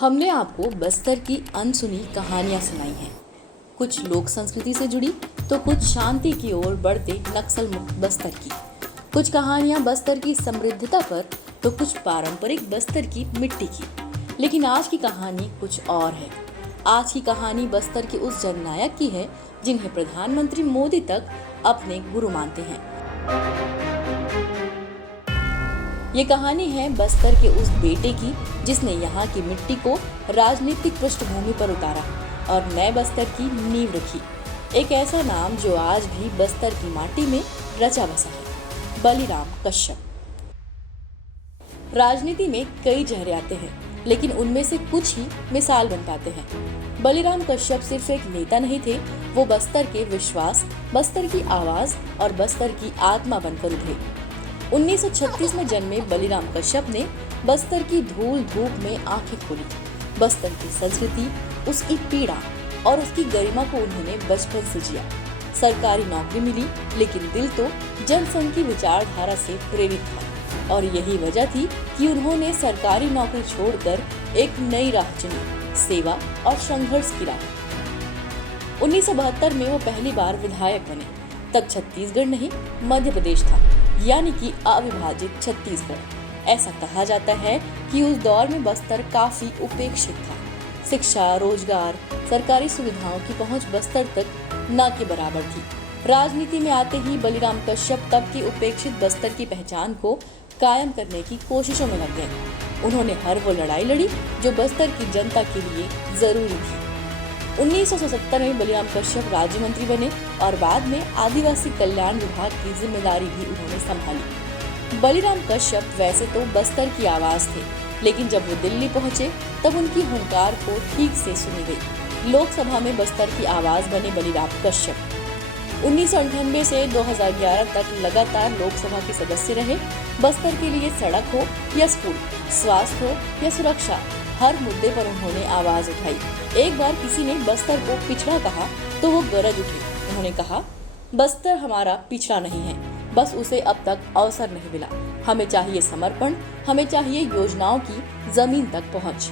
हमने आपको बस्तर की अनसुनी कहानियां सुनाई हैं। कुछ लोक संस्कृति से जुड़ी तो कुछ शांति की ओर बढ़ते नक्सल मुक्त बस्तर की। कुछ कहानियां बस्तर की समृद्धता पर तो कुछ पारंपरिक बस्तर की मिट्टी की। लेकिन आज की कहानी कुछ और है। आज की कहानी बस्तर के उस जननायक की है जिन्हें प्रधानमंत्री मोदी तक अपने गुरु मानते हैं। ये कहानी है बस्तर के उस बेटे की जिसने यहाँ की मिट्टी को राजनीतिक पृष्ठभूमि पर उतारा और नए बस्तर की नींव रखी। एक ऐसा नाम जो आज भी बस्तर की माटी में रचा बसा है, बलिराम कश्यप। राजनीति में कई चेहरे आते हैं, लेकिन उनमें से कुछ ही मिसाल बन पाते हैं। बलिराम कश्यप सिर्फ एक नेता नहीं थे, वो बस्तर के विश्वास, बस्तर की आवाज और बस्तर की आत्मा बनकर उभरे। 1936 में जन्मे बलिराम कश्यप ने बस्तर की धूल धूप में आंखें खोली। बस्तर की संस्कृति, उसकी पीड़ा और उसकी गरिमा को उन्होंने बचपन से जिया। सरकारी नौकरी मिली, लेकिन दिल तो जनसंघ की विचारधारा से प्रेरित था और यही वजह थी कि उन्होंने सरकारी नौकरी छोड़कर एक नई राह चुनी, सेवा और संघर्ष की राह। 1972 में वो पहली बार विधायक बने। तब छत्तीसगढ़ नहीं, मध्य प्रदेश था, यानी कि अविभाजित छत्तीसगढ़। ऐसा कहा जाता है कि उस दौर में बस्तर काफी उपेक्षित था। शिक्षा, रोजगार, सरकारी सुविधाओं की पहुंच बस्तर तक न के बराबर थी। राजनीति में आते ही बलिराम कश्यप तब की उपेक्षित बस्तर की पहचान को कायम करने की कोशिशों में लग गए। उन्होंने हर वो लड़ाई लड़ी जो बस्तर की जनता के लिए जरूरी थी। 1977 में बलिराम कश्यप राज्य मंत्री बने और बाद में आदिवासी कल्याण विभाग की जिम्मेदारी भी उन्होंने संभाली। बलिराम कश्यप वैसे तो बस्तर की आवाज थे, लेकिन जब वो दिल्ली पहुंचे तब उनकी हुंकार को ठीक से सुनी गई। लोकसभा में बस्तर की आवाज बने बलिराम कश्यप। 1998 से 2011 तक लगातार लोकसभा के सदस्य रहे। बस्तर के लिए सड़क हो या स्कूल, स्वास्थ्य हो या सुरक्षा, हर मुद्दे पर उन्होंने आवाज उठाई। एक बार किसी ने बस्तर को पिछड़ा कहा तो वो गरज उठे। उन्होंने कहा, बस्तर हमारा पिछड़ा नहीं है, बस उसे अब तक अवसर नहीं मिला। हमें चाहिए समर्पण, हमें चाहिए योजनाओं की जमीन तक पहुंच।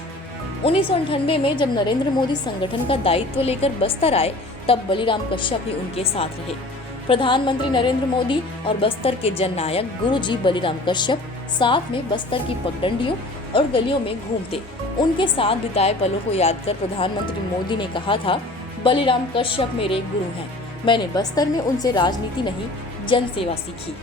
1998 में जब नरेंद्र मोदी संगठन का दायित्व लेकर बस्तर आए, तब बलिराम कश्यप ही उनके साथ रहे। प्रधानमंत्री नरेंद्र मोदी और बस्तर के जननायक गुरुजी बलिराम कश्यप साथ में बस्तर की पगडंडियों और गलियों में घूमते। उनके साथ बिताए पलों को याद कर प्रधानमंत्री मोदी ने कहा था, बलिराम कश्यप मेरे गुरु हैं। मैंने बस्तर में उनसे राजनीति नहीं, जनसेवा सीखी।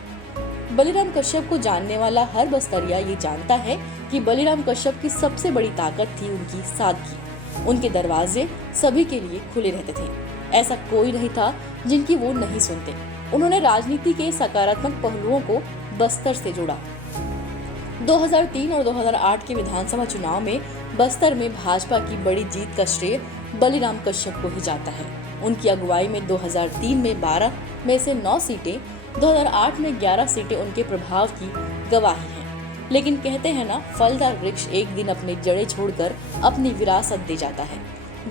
बलिराम कश्यप को जानने वाला हर बस्तरिया ये जानता है कि बलिराम कश्यप की सबसे बड़ी ताकत थी उनकी सादगी। उनके दरवाजे सभी के लिए खुले रहते थे। ऐसा कोई नहीं था जिनकी वो नहीं सुनते। उन्होंने राजनीति के सकारात्मक पहलुओं को बस्तर से जोड़ा। 2003 और 2008 के विधानसभा चुनाव में बस्तर में भाजपा की बड़ी जीत का श्रेय बलिराम कश्यप को ही जाता है। उनकी अगुवाई में 2003 में 12 में से 9 सीटें, 2008 में 11 सीटें उनके प्रभाव की गवाही हैं। लेकिन कहते हैं ना, फलदार वृक्ष एक दिन अपनी जड़ें छोड़कर अपनी विरासत दे जाता है।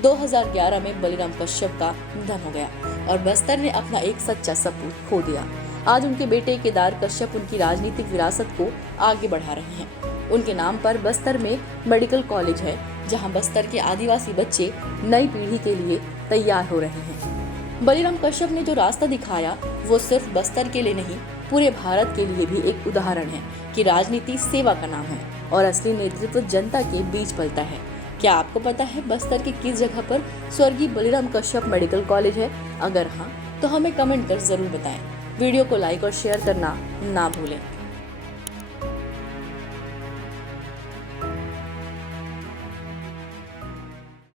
2011 में बलिराम कश्यप का निधन हो गया और बस्तर ने अपना एक सच्चा सपूत खो दिया। आज उनके बेटे केदार कश्यप उनकी राजनीतिक विरासत को आगे बढ़ा रहे हैं। उनके नाम पर बस्तर में मेडिकल कॉलेज है, जहां बस्तर के आदिवासी बच्चे नई पीढ़ी के लिए तैयार हो रहे हैं। बलिराम कश्यप ने जो रास्ता दिखाया, वो सिर्फ बस्तर के लिए नहीं, पूरे भारत के लिए भी एक उदाहरण है कि राजनीति सेवा का नाम है और असली नेतृत्व जनता के बीच पलता है। क्या आपको पता है बस्तर की किस जगह पर स्वर्गीय बलिराम कश्यप मेडिकल कॉलेज है? अगर हाँ, तो हमें कमेंट कर जरूर बताएं। वीडियो को लाइक और शेयर करना ना भूलें।